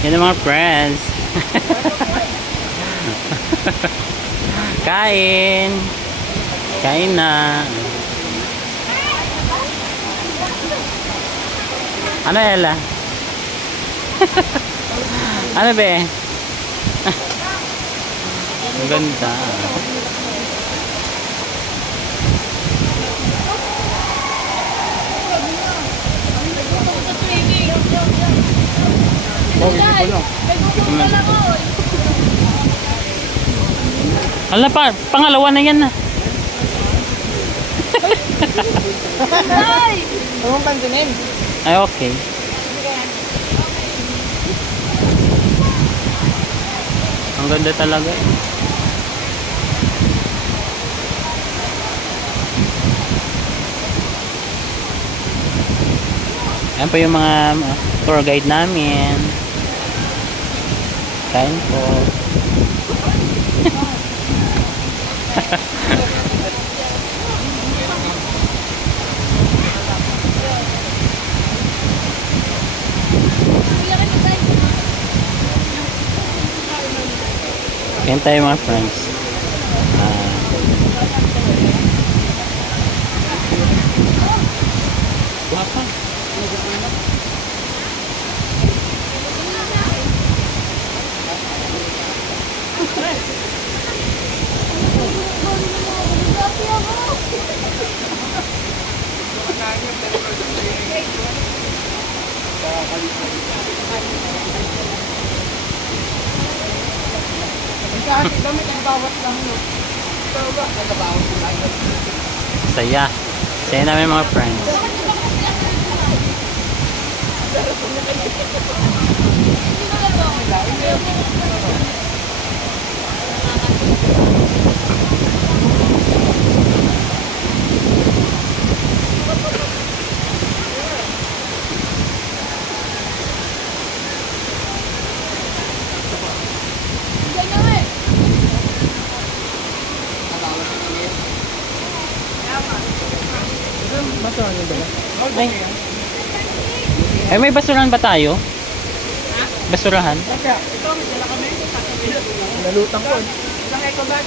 Yan ang mga friends. Kain. Kain na. Ano Ella? Ano be? Ang ganda. Ala pa, pangalawa na yan na. Ay! Huwag pansinin. Ay, okay. Ang ganda talaga. Ayan po yung mga tour guide namin. Kain po. Kain tayo mga friends. Wapa. Saya. Saya namin mga friends. Basurahan yung dala. Ay, may basurahan ba tayo? Ha? Basurahan? Ito, dala kami. Nalutang ko. Langay ko ba?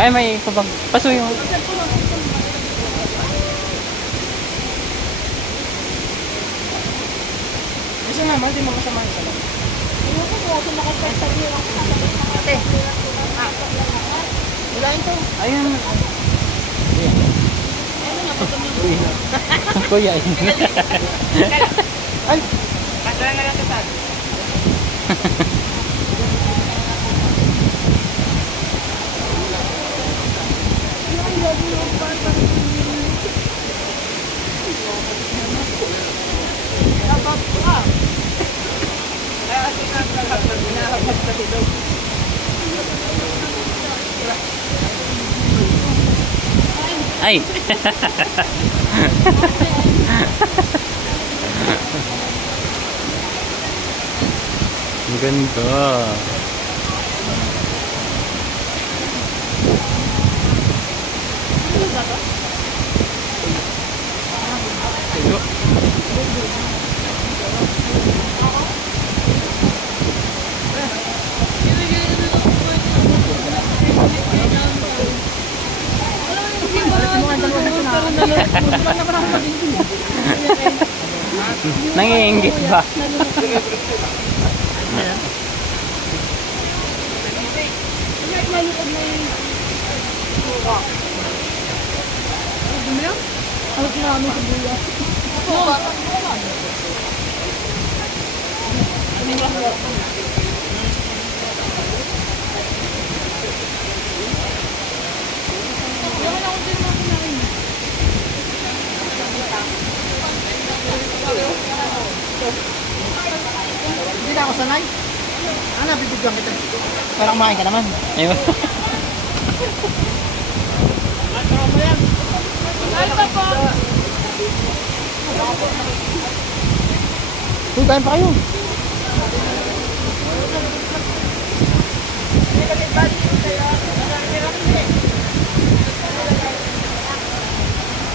Ay, may kabag. Paso yung... Kasi naman, di mo kasama sa lang. Ayun ko, kung nakapagsabi ako sa ate. Wala ito. Ayun. Kuya. Ay! Kasala na lang kita. Ay. Ang ganda. Nangiinggit ba? Hindi na ako sanay. Ano, bibigyan kita. Parang kumain ka naman. Ayun. Ay, papa! Uy, kain pa kayo.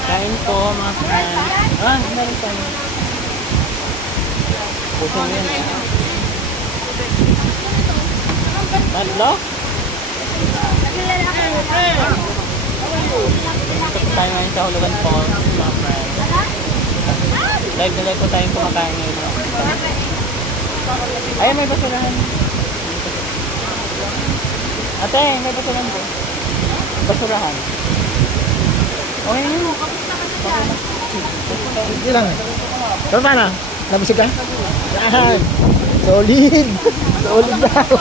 Kain po mga friends. Ah, meron tayo. Puso mo yun. Tatlo? Ito po tayo ngayon sa Hulugan Falls, mga friends. Live na live po tayong kumakain ngayon. Ay, may basurahan. Ate, may basurahan po. Basurahan. Okay na yun. Hindi lang. Pero paano? Nabusog ka? Yan. Solid. Solid daw.